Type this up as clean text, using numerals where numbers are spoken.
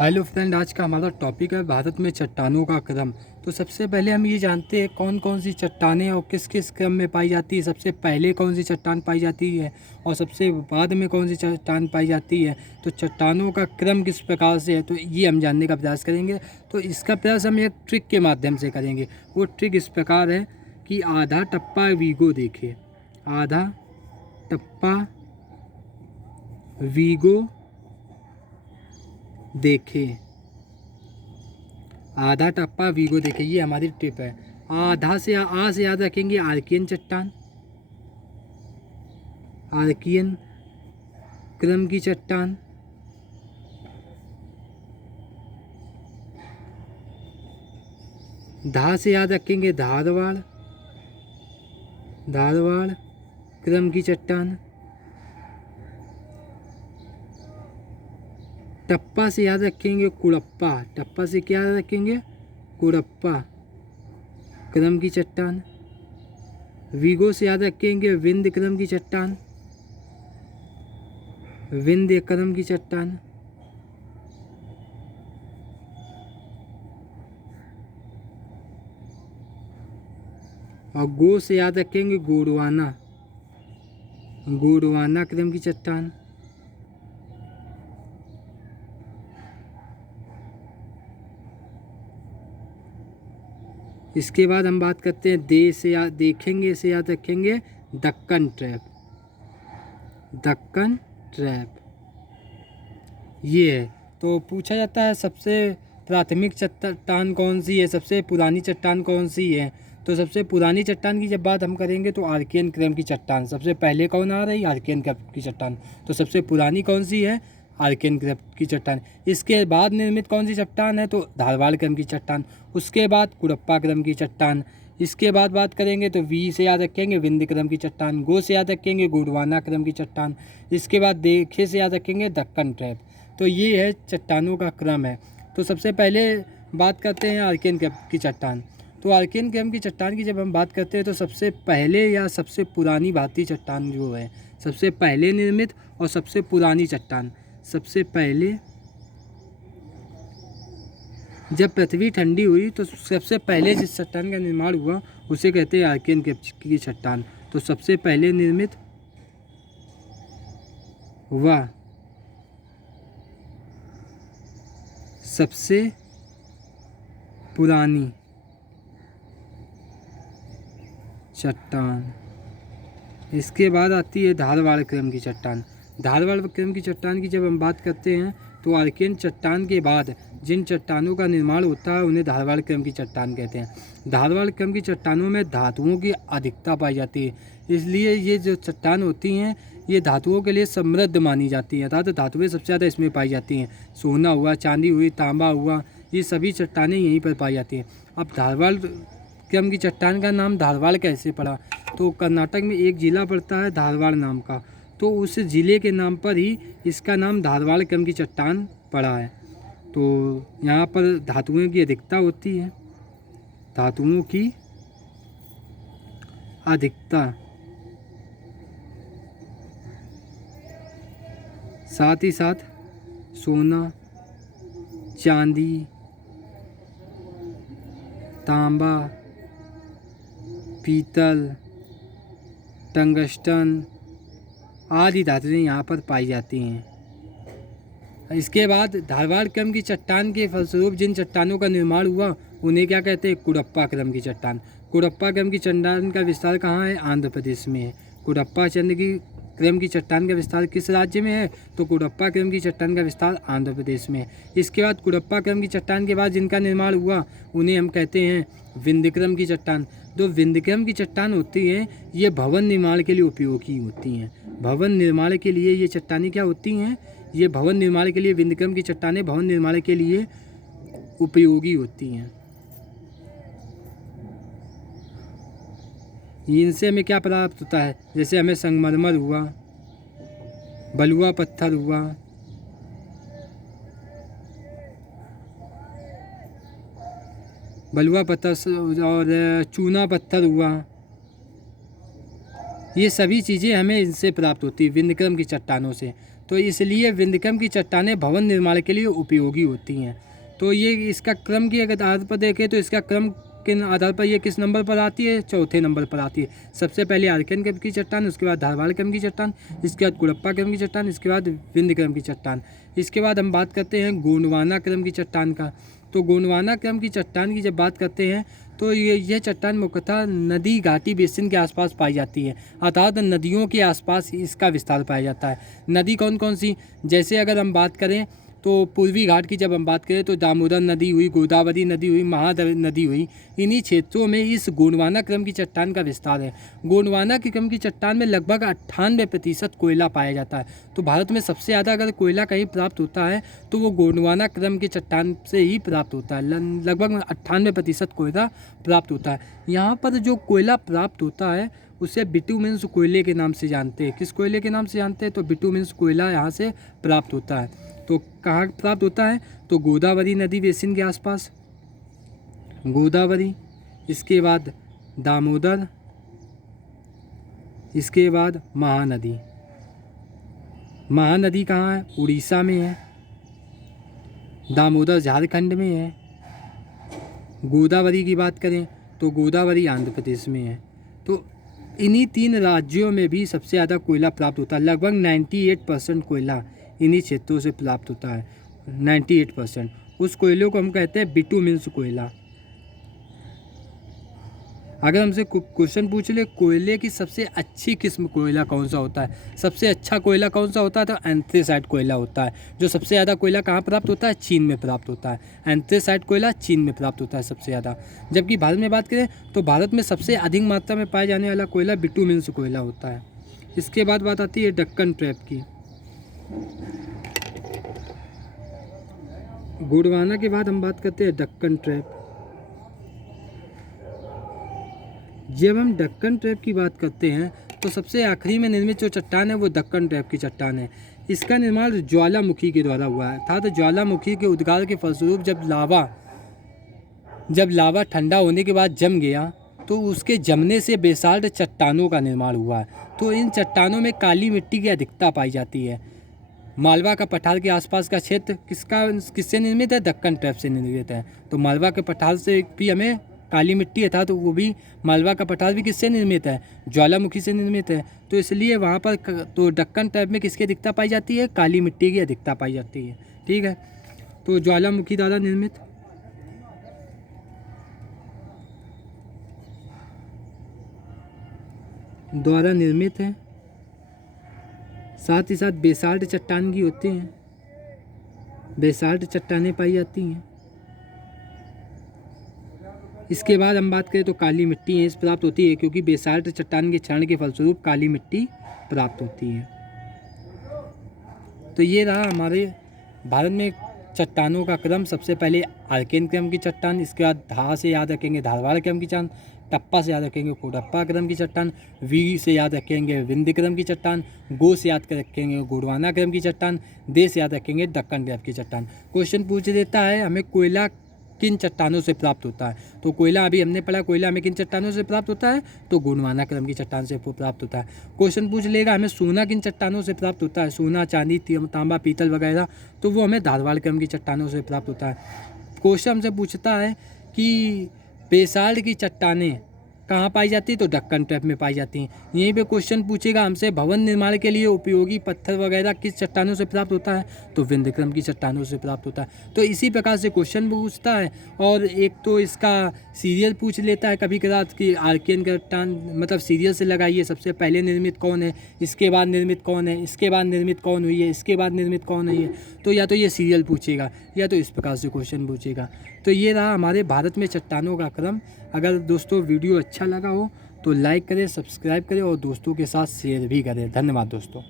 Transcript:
Hello friend, आज का हमारा टॉपिक है भारत में चट्टानों का क्रम। तो सबसे पहले हम ये जानते हैं कौन कौन सी चट्टानें और किस किस क्रम में पाई जाती है। सबसे पहले कौन सी चट्टान पाई जाती है और सबसे बाद में कौन सी चट्टान पाई जाती है। तो चट्टानों का क्रम किस प्रकार से है, तो ये हम जानने का प्रयास करेंगे। तो इसका प्रयास हम एक ट्रिक के माध्यम से करेंगे। वो ट्रिक इस प्रकार है कि आधा टप्पा वीगो देखे, आधा टप्पा वीगो देखे, आधा टप्पा वीगो देखे, ये हमारी टिप है। आधा से आ से याद रखेंगे आर्कियन चट्टान, आर्कियन क्रम की चट्टान। धा से याद रखेंगे धारवाड़, धारवाड़ क्रम की चट्टान। टप्पा से याद रखेंगे कुड़प्पा, टप्पा से क्या याद रखेंगे, कुड़प्पा क्रम की चट्टान। वीगो से याद रखेंगे विंध्य क्रम की चट्टान, विंध्य क्रम की चट्टान। और गो से याद रखेंगे गोंडवाना, गोंडवाना क्रम की चट्टान। इसके बाद हम बात करते हैं दे से याद देखेंगे से याद रखेंगे दक्कन ट्रैप, दक्कन ट्रैप ये है। तो पूछा जाता है सबसे प्राथमिक चट्टान कौन सी है, सबसे पुरानी चट्टान कौन सी है। तो सबसे पुरानी चट्टान की जब बात हम करेंगे तो आर्कियन क्रम की चट्टान सबसे पहले कौन आ रही, आर्कियन क्रम की चट्टान। तो सबसे पुरानी कौन सी है, आर्कियन क्रम की चट्टान। इसके बाद निर्मित कौन सी चट्टान है, तो धारवाड़ क्रम की चट्टान। उसके बाद कुड़प्पा क्रम की चट्टान। इसके बाद बात करेंगे तो वी से याद रखेंगे विंध्य क्रम की चट्टान। गो से याद रखेंगे गोंडवाना क्रम की चट्टान। इसके बाद देखे से याद रखेंगे दक्कन ट्रैप। तो ये है चट्टानों का क्रम है। तो सबसे पहले बात करते हैं आर्कियन क्रम की चट्टान। तो आर्कियन क्रम की चट्टान की जब हम बात करते हैं तो सबसे पहले या सबसे पुरानी भारतीय चट्टान जो है, सबसे पहले निर्मित और सबसे पुरानी चट्टान, सबसे पहले जब पृथ्वी ठंडी हुई तो सबसे पहले जिस चट्टान का निर्माण हुआ उसे कहते हैं आर्कियन की चट्टान। तो सबसे पहले निर्मित हुआ सबसे पुरानी चट्टान। इसके बाद आती है धारवाड़ क्रम की चट्टान। धारवाड़ क्रम की चट्टान की जब हम बात करते हैं तो आर्कियन चट्टान के बाद जिन चट्टानों का निर्माण होता है उन्हें धारवाड़ क्रम की चट्टान कहते हैं। धारवाड़ क्रम की चट्टानों में धातुओं की अधिकता पाई जाती है, इसलिए ये जो चट्टान होती हैं ये धातुओं के लिए समृद्ध मानी जाती हैं, अर्थात धातुएं सबसे ज़्यादा इसमें पाई जाती हैं। सोना हुआ, चांदी हुई, तांबा हुआ, ये सभी चट्टानें यहीं पर पाई जाती हैं। अब धारवाड़ क्रम की चट्टान का नाम धारवाड़ कैसे पड़ा, तो कर्नाटक में एक ज़िला पड़ता है धारवाड़ नाम का, तो उस ज़िले के नाम पर ही इसका नाम धारवाड़ क्रम की चट्टान पड़ा है। तो यहाँ पर धातुओं की अधिकता होती है, धातुओं की अधिकता, साथ ही साथ सोना, चांदी, तांबा, पीतल, टंगस्टन आदि धातुएं यहाँ पर पाई जाती हैं। इसके बाद धारवाड़ क्रम की चट्टान के फलस्वरूप जिन चट्टानों का निर्माण हुआ उन्हें क्या कहते हैं, कुड़प्पा क्रम की चट्टान। कुड़प्पा क्रम की चट्टान का विस्तार कहाँ है, आंध्र प्रदेश में है। कुड़प्पा चंद की क्रम की चट्टान का विस्तार किस राज्य में है, तो कुड़प्पा क्रम की चट्टान का विस्तार आंध्र प्रदेश में है। इसके बाद कुड़प्पा क्रम की चट्टान के बाद जिनका निर्माण हुआ उन्हें हम कहते हैं विंध्य क्रम की चट्टान। जो विंध्य क्रम की चट्टान होती हैं ये भवन निर्माण के लिए उपयोगी होती हैं। भवन निर्माण के लिए ये चट्टानें क्या होती हैं, ये भवन निर्माण के लिए विंध्य क्रम की चट्टानें भवन निर्माण के लिए उपयोगी होती हैं। इनसे हमें क्या प्राप्त होता है, जैसे हमें संगमरमर हुआ, बलुआ पत्थर हुआ, बलुआ पत्थर और चूना पत्थर हुआ, ये सभी चीज़ें हमें इनसे प्राप्त होती है विंध्य क्रम की चट्टानों से। तो इसलिए विंध्यक्रम की चट्टानें भवन निर्माण के लिए उपयोगी होती हैं। तो ये इसका क्रम की अगर आधार पर देखें तो इसका क्रम किन आधार पर ये किस नंबर पर आती है, चौथे नंबर पर आती है। सबसे पहले आर्कियन क्रम की चट्टान, उसके बाद धारवाड़ क्रम की चट्टान, इसके बाद कुड़प्पा क्रम की चट्टान, इसके बाद विंध्य क्रम की चट्टान। इसके बाद हम बात करते हैं गोंडवाना क्रम की चट्टान का। तो गोंडवाना क्रम की चट्टान की जब बात करते हैं तो यह चट्टान मुख्यतः नदी घाटी बेसिन के आसपास पाई जाती है, अर्थात नदियों के आसपास इसका विस्तार पाया जाता है। नदी कौन कौन सी, जैसे अगर हम बात करें तो पूर्वी घाट की जब हम बात करें तो दामोदर नदी हुई, गोदावरी नदी हुई, नदी हुई। इन्हीं क्षेत्रों में इस गोंडवाना क्रम की चट्टान का विस्तार है। गोंडवाना की क्रम की चट्टान में लगभग 98% कोयला पाया जाता है। तो भारत में सबसे ज़्यादा अगर कोयला कहीं प्राप्त होता है तो वो गोंडवाना क्रम की चट्टान से ही प्राप्त होता है। लगभग 98% कोयला प्राप्त होता है। यहाँ पर जो कोयला प्राप्त होता है उसे बिटुमेन्स कोयले के नाम से जानते हैं। किस कोयले के नाम से जानते हैं, तो बिटुमेन्स कोयला यहाँ से प्राप्त होता है। तो कहाँ प्राप्त होता है, तो गोदावरी नदी बेसिन के आसपास, गोदावरी, इसके बाद दामोदर, इसके बाद महानदी। महानदी कहाँ है, उड़ीसा में है। दामोदर झारखंड में है। गोदावरी की बात करें तो गोदावरी आंध्र प्रदेश में है। तो इन्हीं 3 राज्यों में भी सबसे ज़्यादा कोयला प्राप्त होता है। लगभग 98% कोयला इन्हीं क्षेत्रों से प्राप्त होता है। 98%। उस कोयले को हम कहते हैं बिटुमेन्स कोयला। अगर हमसे क्वेश्चन पूछ ले कोयले की सबसे अच्छी किस्म कोयला कौन सा होता है, सबसे अच्छा कोयला कौन सा होता है, तो एंथ्रेसाइट कोयला होता है। जो सबसे ज़्यादा कोयला कहाँ प्राप्त होता है, चीन में प्राप्त होता है। एंथ्रेसाइट कोयला चीन में प्राप्त होता है सबसे ज़्यादा। जबकि भारत में बात करें तो भारत में सबसे अधिक मात्रा में पाए जाने वाला कोयला बिटुमेन्स कोयला होता है। इसके बाद बात आती है दक्कन ट्रैप की। गोंडवाना के बाद हम बात करते हैं दक्कन ट्रैप। जब हम दक्कन ट्रैप की बात करते हैं तो सबसे आखिरी में निर्मित जो चट्टान है वो दक्कन ट्रैप की चट्टान है। इसका निर्माण ज्वालामुखी के द्वारा हुआ है। था तो ज्वालामुखी के उद्गार के फलस्वरूप जब लावा ठंडा होने के बाद जम गया तो उसके जमने से बेसाल्ट चट्टानों का निर्माण हुआ है। तो इन चट्टानों में काली मिट्टी की अधिकता पाई जाती है। मालवा का पठार के आसपास का क्षेत्र किससे निर्मित है, दक्कन ट्रैप से निर्मित है। तो मालवा के पठार से भी हमें काली मिट्टी था, तो वो भी मालवा का पठार भी किससे निर्मित है, ज्वालामुखी से निर्मित है। तो इसलिए वहाँ पर तो दक्कन ट्रैप में किसकी अधिकता पाई जाती है, काली मिट्टी की अधिकता पाई जाती है। ठीक है, तो ज्वालामुखी द्वारा निर्मित है। साथ ही साथ बेसाल्ट चट्टान की होते हैं, बेसाल्ट चट्टानें पाई जाती हैं। इसके बाद हम बात करें तो काली मिट्टी है इस प्राप्त होती है, क्योंकि बेसाल्ट चट्टान के क्षरण के फलस्वरूप काली मिट्टी प्राप्त होती है। तो ये रहा हमारे भारत में चट्टानों का क्रम। सबसे पहले आर्कियन क्रम की चट्टान, इसके बाद धा से याद रखेंगे धारवाड़ क्रम की चट्टान, टप्पा से याद रखेंगे कुड़प्पा क्रम की चट्टान, वी से याद रखेंगे विंध्य क्रम की चट्टान, गो से याद रखेंगे गोंडवाना क्रम की चट्टान, दे से याद रखेंगे दक्कन ट्रैप की चट्टान। क्वेश्चन पूछ देता है हमें कोयला किन चट्टानों से प्राप्त होता है। तो कोयला अभी हमने पढ़ा, कोयला हमें किन चट्टानों से प्राप्त होता है, तो गोंडवाना क्रम की चट्टान से प्राप्त होता है। क्वेश्चन पूछ लेगा हमें सोना किन चट्टानों से प्राप्त होता है, सोना चांदी तांबा पीतल वगैरह, तो वो हमें धारवाड़ क्रम की चट्टानों से प्राप्त होता है। क्वेश्चन हमसे पूछता है कि बेसाल्ट की चट्टानें कहाँ पाई जाती है, तो दक्कन ट्रैप में पाई जाती हैं। यहीं पे क्वेश्चन पूछेगा हमसे भवन निर्माण के लिए उपयोगी पत्थर वगैरह किस चट्टानों से प्राप्त होता है, तो विंध्य क्रम की चट्टानों से प्राप्त होता है। तो इसी प्रकार से क्वेश्चन पूछता है। और एक तो इसका सीरियल पूछ लेता है कभी कदार कि आर्कियन चट्टान मतलब सीरियल से लगाइए, सबसे पहले निर्मित कौन है, इसके बाद निर्मित कौन है, इसके बाद निर्मित कौन हुई है, इसके बाद निर्मित कौन है। तो या तो ये सीरियल पूछेगा या तो इस प्रकार से क्वेश्चन पूछेगा। तो ये रहा हमारे भारत में चट्टानों का क्रम। अगर दोस्तों वीडियो अच्छा लगा हो तो लाइक करें, सब्सक्राइब करें और दोस्तों के साथ शेयर भी करें। धन्यवाद दोस्तों।